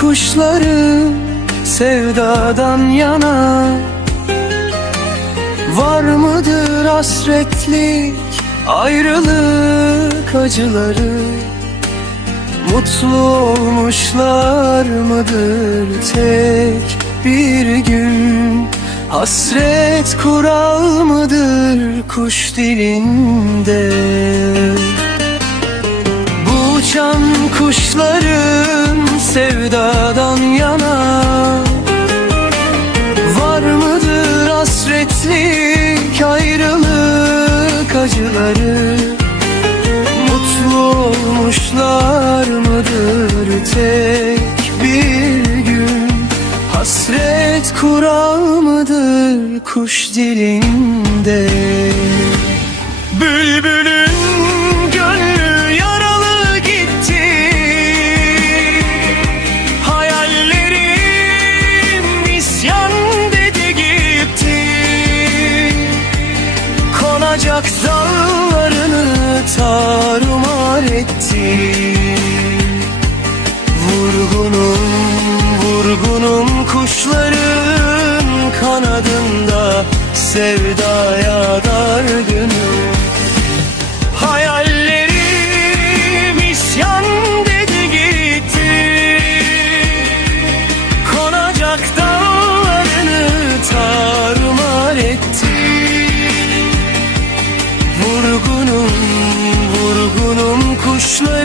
kuşlarım sevdadan yana. Var mıdır hasretlik ayrılık acıları? Mutlu olmuşlar mıdır tek bir gün? Hasret kural mıdır kuş dilinde? Bu uçan kuşların sevdadan yana. Var mıdır hasretlik ayrılık acıları? Mutlu olmuşlar mıdır tek bir gün? Hasret kural mıdır kuş dilinde Konacak dallarını tarumar etti. Vurgunum, vurgunum kuşların kanadında Sevda Başlı